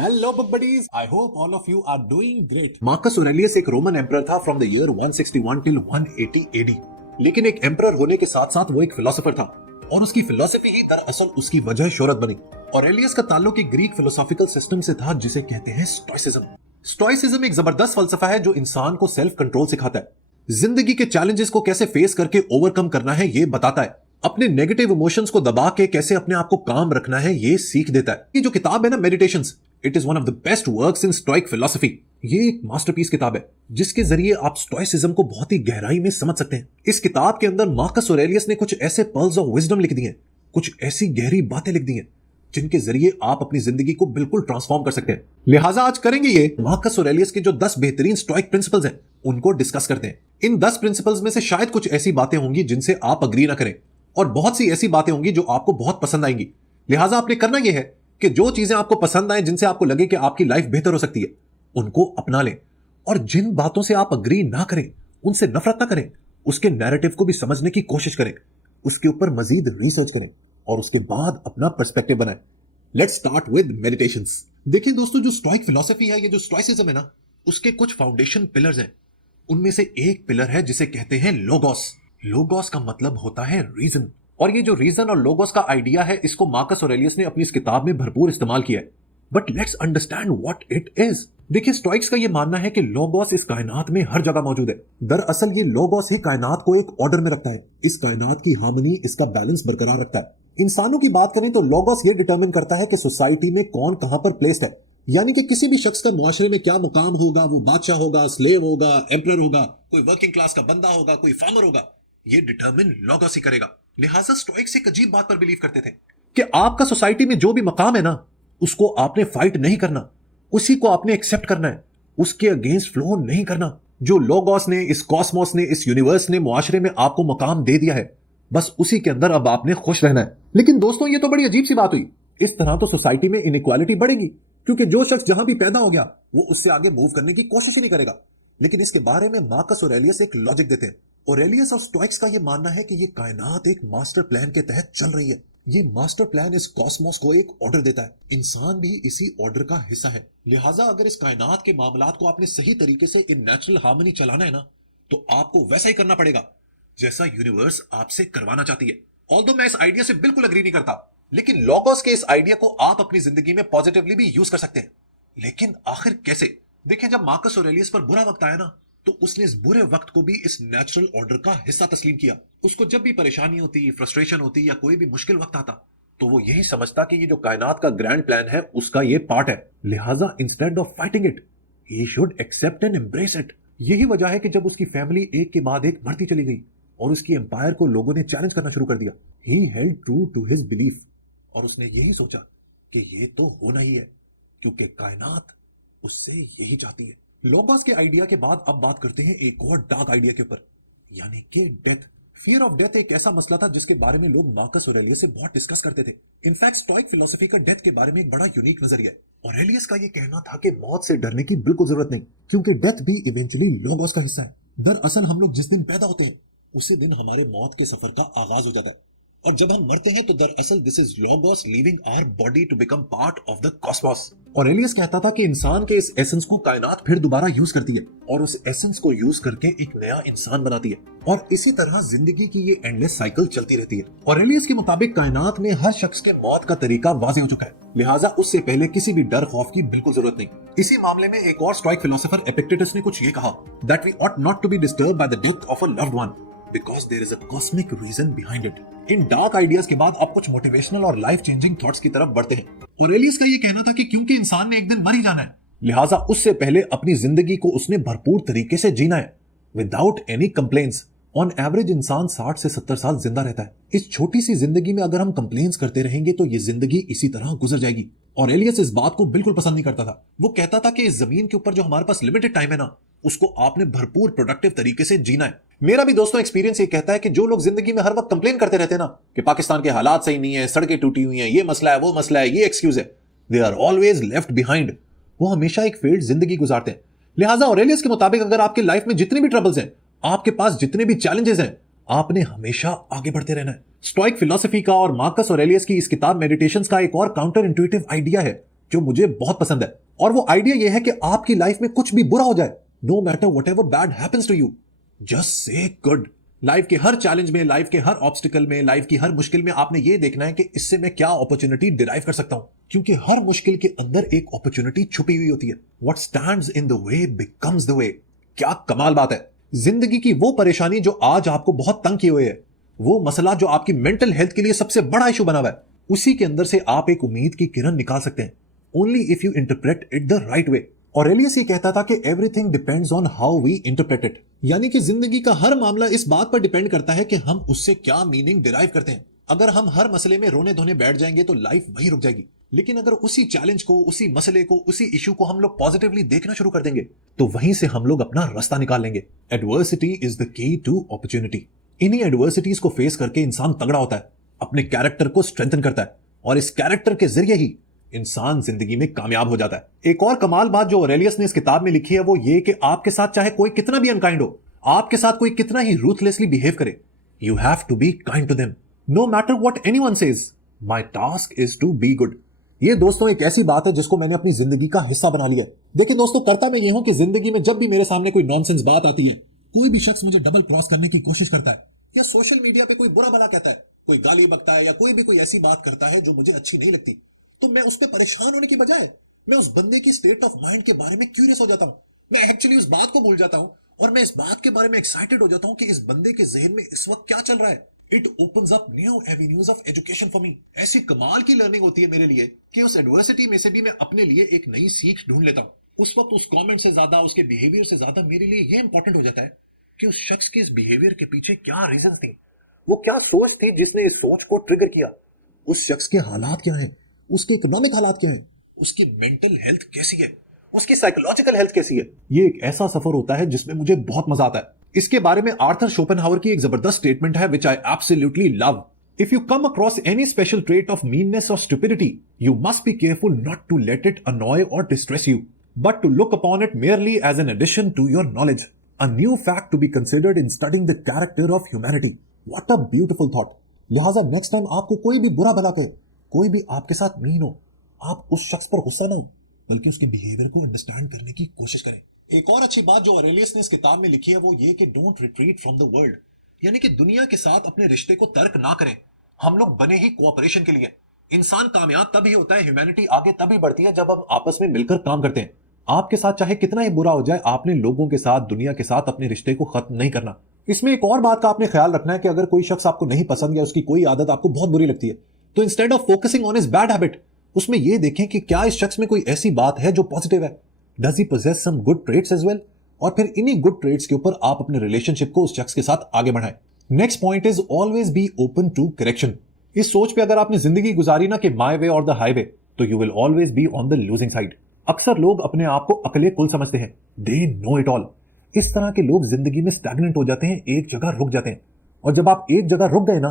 Hello book buddies, I hope all of you are doing great. Marcus Aurelius एक Roman emperor था from the year 161 till 180 AD. लेकिन एक emperor होने के साथ साथ वो एक फिलोसोफर था और उसकी फिलोसफी ही दरअसल उसकी वजह शोहरत बनी। ऑरेलियस का ताल्लुक एक ग्रीक फिलोसॉफिकल सिस्टम से था जिसे कहते हैं स्टोइसिज्म। स्टोइसिज्म एक जबरदस्त फलसफा है जो इंसान को सेल्फ कंट्रोल सिखाता है, जिंदगी के चैलेंजेस को कैसे फेस करके ओवरकम करना है ये बताता है, अपने नेगेटिव इमोशंस को दबा के कैसे अपने आप को काम रखना है ये सीख देता है। ये जो किताब है ना, meditations, it is one of the best works in stoic philosophy. ये एक मास्टरपीस किताब है जिसके जरिए आप स्टोइसिज्म को बहुत ही गहराई में समझ सकते हैं। इस किताब के अंदर मार्कस ऑरेलियस ने कुछ ऐसे पर्ल्स ऑफ विजडम लिख दिए हैं, कुछ ऐसी गहरी बातें लिख दी हैं जिनके जरिए आप अपनी जिंदगी को बिल्कुल ट्रांसफॉर्म कर सकते हैं। लिहाजा आज करेंगे ये मार्कस ऑरेलियस के जो 10 बेहतरीन स्टोइक प्रिंसिपल्स हैं उनको डिस्कस करते हैं। इन 10 प्रिंसिपल्स में से शायद कुछ ऐसी बातें होंगी जिनसे आप अग्री ना करें और बहुत सी ऐसी बातें होंगी जो आपको बहुत पसंद आएंगी। लिहाजा आपने करना यह है कि जो चीजें आपको पसंद आए, जिनसे आपको लगे कि आपकी लाइफ बेहतर हो सकती है, उनको अपना लें और जिन बातों से आप अग्री ना करें, उनसे नफरत ना करें, उसके नैरेटिव को भी समझने की कोशिश करें, उसके ऊपर मजीद रिसर्च करें और उसके बाद अपना पर्सपेक्टिव बनाएं। Let's start with meditations. देखिए दोस्तों, जो स्टोइक फिलॉसफी है, ये जो स्टोइसिज्म है ना, उसके कुछ फाउंडेशन पिलर्स हैं। उनमें से एक पिलर है जिसे कहते हैं लोगोस। लोगोस का मतलब होता है रीजन, और ये जो रीजन और लोगोस का आइडिया है, इसको मार्कस ऑरेलियस ने अपनी इस किताब में भरपूर इस्तेमाल किया है। But let's understand what it is. देखिए, स्टोइक्स का ये मानना है कि लोगोस इस कायनात में हर जगह मौजूद है। दरअसल ये लोगोस ही कायनात को एक ऑर्डर में रखता है, इस कायनात की हार्मनी, इसका बैलेंस बरकरार रखता है। इंसानों की बात करें तो लोगोस ये डिटरमिन करता है कि सोसाइटी में कौन कहां पर प्लेस्ड है, यानी कि किसी भी शख्स का मुआशरे में क्या मुकाम होगा। वो बादशाह होगा, स्लेव होगा, एम्परर होगा, कोई वर्किंग क्लास का बंदा होगा, कोई फार्मर होगा, ये डिटरमिन लोगोस ही करेगा। लिहाजा स्टोइक्स एक अजीब बात पर बिलीव करते थे कि आपका सोसाइटी में जो भी मकाम है ना, उसको आपने फाइट नहीं करना, उसी को आपने एक्सेप्ट करना है, उसके अगेंस्ट फ्लो नहीं करना। जो लोगोस ने, इस कॉस्मोस ने, इस यूनिवर्स ने मुआशरे में आपको मकाम दे दिया है, बस उसी के अंदर अब आपने खुश रहना है। लेकिन दोस्तों, ये तो बड़ी अजीब सी बात हुई। इस तरह तो सोसाइटी में इनइक्वालिटी बढ़ेगी, क्योंकि जो शख्स जहां भी पैदा हो गया वो उससे आगे मूव करने की कोशिश ही नहीं करेगा। लेकिन इसके बारे में मार्कस ऑरेलियस एक लॉजिक देते हैं। ऑरेलियस और स्टोइक्स का यह मानना है कि ये कायनात एक मास्टर प्लान के तहत चल रही है। ये मास्टर प्लान इस कॉस्मोस को एक ऑर्डर देता है, इंसान भी इसी ऑर्डर का हिस्सा है। लिहाजा अगर इस कायनात के मामलात को आपने सही तरीके से इन नेचुरल हार्मनी चलाना है ना, तो आपको वैसा ही करना पड़ेगा जैसा यूनिवर्स आपसे करवाना चाहती है। ऑल्दो मैं इस आइडिया से बिल्कुल अग्री नहीं करता, लेकिन लोगोस के इस आइडिया को आप अपनी जिंदगी में पॉजिटिवली भी यूज कर सकते हैं। लेकिन आखिर कैसे? देखें, जब मार्कस ऑरेलियस पर बुरा वक्त आया ना, तो उसने इस बुरे वक्त को भी इस नेचुरल ऑर्डर का हिस्सा तस्लीम किया। उसको जब भी परेशानी होती, फ्रस्ट्रेशन होती या कोई भी मुश्किल वक्त आता, तो वो यही समझता कि ये जो कायनात का ग्रैंड प्लान है उसका ये पार्ट है। लिहाजा instead of fighting it, he should accept and embrace it. यही वजह है कि जब उसकी फैमिली एक के बाद एक मरती चली गई और उसकी एम्पायर को लोगों ने चैलेंज करना शुरू कर दिया, he held true to his belief, और उसने यही सोचा कि ये तो होना ही है, क्योंकि कायनात उससे यही चाहती है। लोगोस के आइडिया के बाद अब बात करते हैं एक और डार्क आइडिया के ऊपर, यानी कि डेथ। फियर ऑफ डेथ एक ऐसा मसला था जिसके बारे में लोग मार्कस ऑरेलियस से बहुत डिस्कस करते थे। इनफैक्ट स्टोइक फिलॉसफी का डेथ के बारे में एक बड़ा यूनिक नजरिया है। ऑरेलियस का यह कहना था कि मौत से डरने की बिल्कुल जरूरत नहीं, क्योंकि डेथ भी इवेंचुअली लोगोस का हिस्सा है। दरअसल हम लोग जिस दिन पैदा होते हैं उसी दिन हमारे मौत के सफर का आगाज हो जाता है, और जब हम मरते हैं तो दरअसल this is logos leaving our body to become part of the cosmos. Aurelius कहता था कि इंसान के इस एसेंस को कायनात फिर दोबारा यूज करती है और उस एसेंस को यूज करके एक नया इंसान बनाती है, और इसी तरह जिंदगी की ये एंडलेस साइकिल चलती रहती है। ऑरेलियस के मुताबिक कायनात में हर शख्स के मौत का तरीका वाज़ेह हो चुका है, लिहाजा उससे पहले किसी भी डर खौफ की बिल्कुल जरूरत नहीं। इसी मामले में एक और स्टोइक फिलोसोफर एपिक्टेटस ने कुछ ये कहा, that we ought not to be disturbed by the death of a loved one, because there is a cosmic reason behind it। इन डार्क आइडियाज के बाद अब कुछ मोटिवेशनल और लाइफ चेंजिंग थॉट्स की तरफ बढ़ते हैं। ऑरेलियस का ये कहना था कि क्योंकि इंसान ने एक दिन मर ही जाना है, लिहाजा उससे पहले अपनी जिंदगी को उसने भरपूर तरीके से जीना है, without any complaints. On average इंसान 60 से 70 साल जिंदा रहता है। इस छोटी सी जिंदगी में अगर हम कंप्लेंट्स करते रहेंगे तो ये जिंदगी इसी तरह गुजर जाएगी। ऑरेलियस इस बात को बिल्कुल पसंद नहीं करता था। वो कहता था कि इस जमीन के ऊपर जो हमारे पास लिमिटेड टाइम है ना, उसको आपने भरपूर प्रोडक्टिव तरीके से जीना है। मेरा भी दोस्तों एक्सपीरियंस ये कहता है कि जो लोग जिंदगी में हर वक्त कंप्लेन करते रहते हैं ना कि पाकिस्तान के हालात सही नहीं है, सड़कें टूटी हुई हैं, ये मसला है, वो मसला है, ये एक्सक्यूज है, they are always left behind. वो हमेशा एक फेल्ड जिंदगी गुजारते हैं। लिहाजा ऑरेलियस के मुताबिक अगर आपकी लाइफ में जितनी भी ट्रबल्स हैं, आपके पास जितने भी चैलेंजेस हैं, आपने हमेशा आगे बढ़ते रहना है। स्टोइक फिलॉसफी का और मार्कस ऑरेलियस की इस किताब मेडिटेशंस का एक और काउंटर इंट्यूटिव आइडिया है जो मुझे बहुत पसंद है। और वो आइडिया ये है कि आपकी लाइफ में कुछ भी बुरा हो जाए, no matter whatever bad happens to you, just say good. Life के हर चैलेंज में, लाइफ के हर ऑब्स्टिकल में, लाइफ की हर मुश्किल में आपने ये देखना है कि इससे मैं क्या अपॉर्चुनिटी डिराइव कर सकता हूं, क्योंकि हर मुश्किल के अंदर एक अपॉर्चुनिटी छुपी हुई होती है। What stands in the way becomes the way. क्या कमाल बात है। जिंदगी की वो परेशानी जो आज आपको बहुत तंग किए हुए है, वो मसला जो आपकी मेंटल हेल्थ के लिए सबसे बड़ा इशू बना हुआ है, उसी के अंदर से आप एक उम्मीद की किरण निकाल सकते हैं, only if you interpret it the right way. Aurelius ये कहता था कि everything depends on how we interpret it, यानी कि जिंदगी का हर मामला इस बात पर डिपेंड करता है कि हम उससे क्या मीनिंग डिराइव करते हैं। अगर हम हर मसले में रोने धोने बैठ जाएंगे तो लाइफ वहीं रुक जाएगी, लेकिन अगर उसी चैलेंज को, उसी मसले को, उसी इशू को हम लोग पॉजिटिवली देखना शुरू कर देंगे तो वहीं से हम लोग अपना रास्ता निकाल लेंगे। Adversity is the key to opportunity. इन्हीं एडवर्सिटीज को फेस करके इंसान तगड़ा होता है, अपने कैरेक्टर को स्ट्रेंथन करता है, और इस कैरेक्टर के जरिए ही इंसान जिंदगी में कामयाब हो जाता है। एक और कमाल बात जो ऑरेलियस ने इस किताब में लिखी है वो ये कि आपके साथ चाहे कोई कितना भी अनकाइंड हो, आपके साथ कोई कितना ही रूथलेसली बिहेव करे, you have to be kind to them no matter what anyone says. My task is to be good. ये दोस्तों एक ऐसी बात है जिसको मैंने अपनी जिंदगी का हिस्सा बना लिया है। देखिए दोस्तों, करता मैं ये हूं कि जिंदगी में जब भी मेरे सामने कोई नॉनसेंस बात आती है, कोई भी शख्स मुझे डबल क्रॉस करने की कोशिश करता है, या सोशल मीडिया पे कोई बुरा भला कहता है, कोई गाली बकता है, या कोई ऐसी बात करता है जो मुझे अच्छी नहीं लगती, तो मैं उस पर परेशान होने की बजाय मैं उस बंदे की स्टेट ऑफ माइंड के बारे में क्यूरियस हो जाता हूं। मैं एक्चुअली उस बात को भूल जाता हूं और मैं इस बात के बारे में एक्साइटेड हो जाता हूं कि इस बंदे के जहन में इस वक्त क्या चल रहा है। It opens up new avenues of education for me. ऐसी कमाल की लर्निंग होती है मेरे लिए कि उस एडवर्सिटी में से भी मैं अपने लिए एक नई सीख ढूंढ लेता हूं। उस वक्त उस कमेंट से ज्यादा, उसके बिहेवियर से ज्यादा मेरे लिए ये इंपॉर्टेंट हो जाता है कि उस शख्स के इस बिहेवियर के पीछे क्या रीजन थी, वो क्या सोच थी जिसने इस सोच को ट्रिगर किया, उस शख्स के हालात क्या हैं, उसके इकोनॉमिक हालात क्या है, उसकी मेंटल हेल्थ कैसी है, उसकी साइकोलॉजिकल हेल्थ कैसी है। ये एक ऐसा सफर होता है जिसमें मुझे बहुत मजा आता है। इसके बारे में आर्थर शोपेनहावर की एक जबरदस्त स्टेटमेंट है which I absolutely love. If you come across any special trait of meanness or stupidity, you must be careful not to let it annoy or distress you, but to look upon it merely as an addition to your knowledge, a new fact to be considered in studying the character of humanity. What a beautiful thought. लिहाजा next time आपको कोई भी बुरा भला करे, कोई भी आपके साथ मीन हो, आप उस शख्स पर गुस्सा ना हो, बल्कि उसके बिहेवियर को अंडरस्टैंड करने की कोशिश करें। एक और अच्छी बात जो ऑरेलियस ने इस किताब में लिखी है वो ये कि don't retreat from the world, यानी कि दुनिया के साथ अपने रिश्ते को तर्क ना करें। हम लोग बने ही कोऑपरेशन के लिए। इंसान कामयाब तभी होता है, ह्यूमैनिटी आगे तभी बढ़ती है जब हम आपस में मिलकर काम करते हैं। आपके साथ चाहे कितना ही बुरा हो जाए, आपने लोगों के साथ, दुनिया के साथ अपने रिश्ते को खत्म नहीं करना। इसमें एक और बात का आपने ख्याल रखना है कि अगर कोई शख्स आपको नहीं पसंद या उसकी कोई आदत आपको बहुत बुरी लगती है, तो instead of focusing on his bad habit, उसमें यह देखें कि क्या इस शख्स में कोई ऐसी बात है जो पॉजिटिव है। Does he possess some good traits as well, और फिर इन्हीं गुड ट्रेट्स के ऊपर आप अपने रिलेशनशिप को उस शख्स के साथ आगे बढ़ाएं। Next point is always be open to correction. इस सोच पे अगर आपने जिंदगी गुजारी ना कि माय वे और द हाईवे, तो you will always be on the losing side. अक्सर लोग अपने आप को अकले कुल समझते हैं, दे नो इट ऑल। इस तरह के लोग जिंदगी में स्टैग्नेंट हो जाते हैं, एक जगह रुक जाते हैं, और जब आप एक जगह रुक गए ना,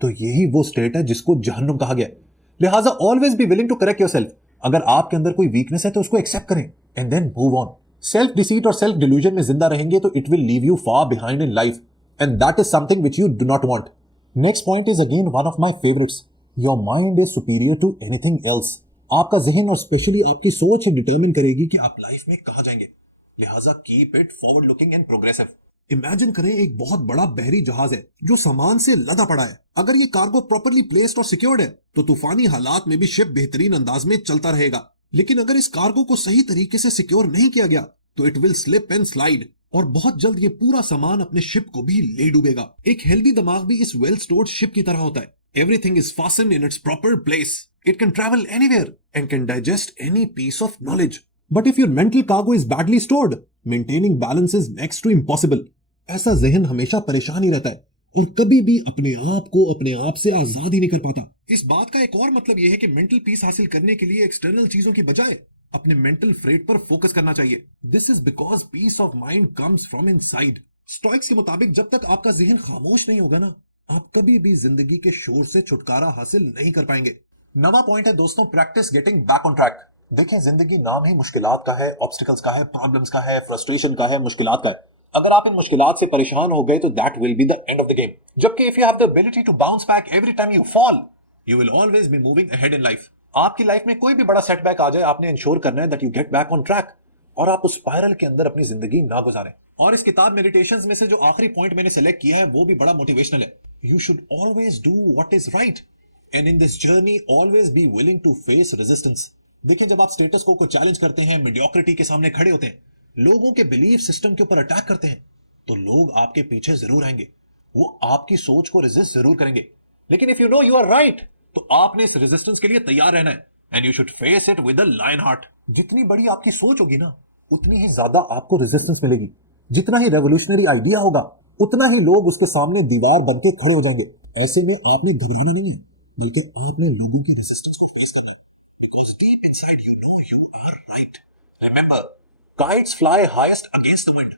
तो यही वो स्टेट है जिसको जहन्नुम कहा गया है। लिहाजा always be willing to correct yourself. अगर आपके अंदर कोई वीकनेस है तो उसको एक्सेप्ट करें and then move on. Self deceit और सेल्फ डिल्यूजन में जिंदा रहेंगे तो it will leave you far behind in life, and that is something which you do not want. Next point is again one of my favourites. Your mind is superior to anything else. आपका जहन और specially आपकी सोच ही determine करेगी कि आप life में कहां जाएंगे। लिहाजा keep it forward looking and progressive. Imagine करें एक बहुत बड़ा बहरी जहाज है जो सामान से लदा पड़ा है। अगर ये कार्गो प्रॉपर्ली प्लेस्ड और सिक्योर्ड है तो तूफानी हालात में भी शिप बेहतरीन अंदाज में चलता रहेगा। लेकिन अगर इस कार्गो को सही तरीके से सिक्योर नहीं किया गया तो it will slip and slide, और बहुत जल्द ये पूरा सामान अपने शिप को भी ले डूबेगा। एक हेल्दी दिमाग भी इस वेल स्टोर्ड शिप की तरह होता है। Everything is fastened in its proper place. It can travel anywhere and can digest any piece of knowledge. But if your mental cargo is badly stored, maintaining balance is next to impossible. ऐसा जहन हमेशा परेशान ही रहता है और कभी भी अपने आप को अपने आप से आजाद ही नहीं कर पाता। इस बात का एक और मतलब यह है कि मेंटल पीस हासिल करने के लिए एक्सटर्नल चीजों की बजाय अपने मेंटल फ्रेट पर फोकस करना चाहिए। This is because peace of mind comes from inside. Stoics के मुताबिक जब तक आपका जहन खामोश नहीं होगा ना, आप कभी भी जिंदगी के शोर से छुटकारा हासिल नहीं कर पाएंगे। नवा पॉइंट है दोस्तों, practice getting back on track. देखिए जिंदगी नाम ही मुश्किलात का है, ऑब्स्टिकल्स का है, प्रॉब्लम्स का है, फ्रस्ट्रेशन का है, मुश्किलात का है। अगर आप इन मुश्किलात से परेशान हो गए तो that will be the end of the game. जबकि if you have the ability to bounce back every time you fall, you will always be moving ahead in life. आपकी लाइफ में कोई भी बड़ा सेटबैक आ जाए, आपने इंश्योर करना है that you get back on track और आप उस स्पाइरल के अंदर अपनी जिंदगी ना गुजारें। और इस किताब मेडिटेशंस में से जो आखिरी पॉइंट मैंने सेलेक्ट किया है वो भी बड़ा मोटिवेशनल है। You should always do what is right and in this journey always be willing to face resistance. देखिए, जब आप स्टेटस को चैलेंज करते हैं, मीडियोक्रिटी के सामने खड़े होते हैं, लोगों के बिलीफ सिस्टम के ऊपर अटैक करते हैं, तो लोग आपके पीछे जरूर आएंगे, वो आपकी सोच को रेजिस्ट जरूर करेंगे। लेकिन if you know you are right, तो आपने इस रेजिस्टेंस के लिए तैयार रहना है and you should face it with a lion heart. जितनी बड़ी आपकी सोच होगी ना, उतनी ही ज्यादा आपको रेजिस्टेंस मिलेगी। जितना ही रेवोल्यूशनरी आइडिया होगा, उतना ही लोग उसके सामने दीवार बनके खड़े हो जाएंगे। ऐसे में आपने घबराना नहीं है, बल्कि आपने लोगों की रेजिस्टेंस को फेस करना है, because deep inside you know you are right. Remember, kites fly highest against the wind,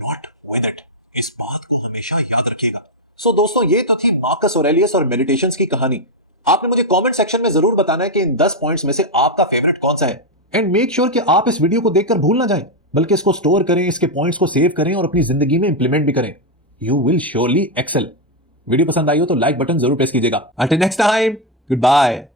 not with it. इस बात को हमेशा याद रखिएगा। सो दोस्तों, ये तो थी मार्कस ऑरेलियस और मेडिटेशंस की कहानी। आपने मुझे कमेंट सेक्शन में जरूर बताना है कि इन 10 पॉइंट्स में से आपका फेवरेट कौन सा है। एंड मेक श्योर कि आप इस वीडियो को देखकर भूल ना जाएं, बल्कि इसको स्टोर करें, इसके पॉइंट्स को सेव करें और अपनी जिंदगी में इंप्लीमेंट भी करें। You will surely excel. Video पसंद आई हो तो लाइक बटन जरूर प्रेस कीजिएगा। Until next time, good bye.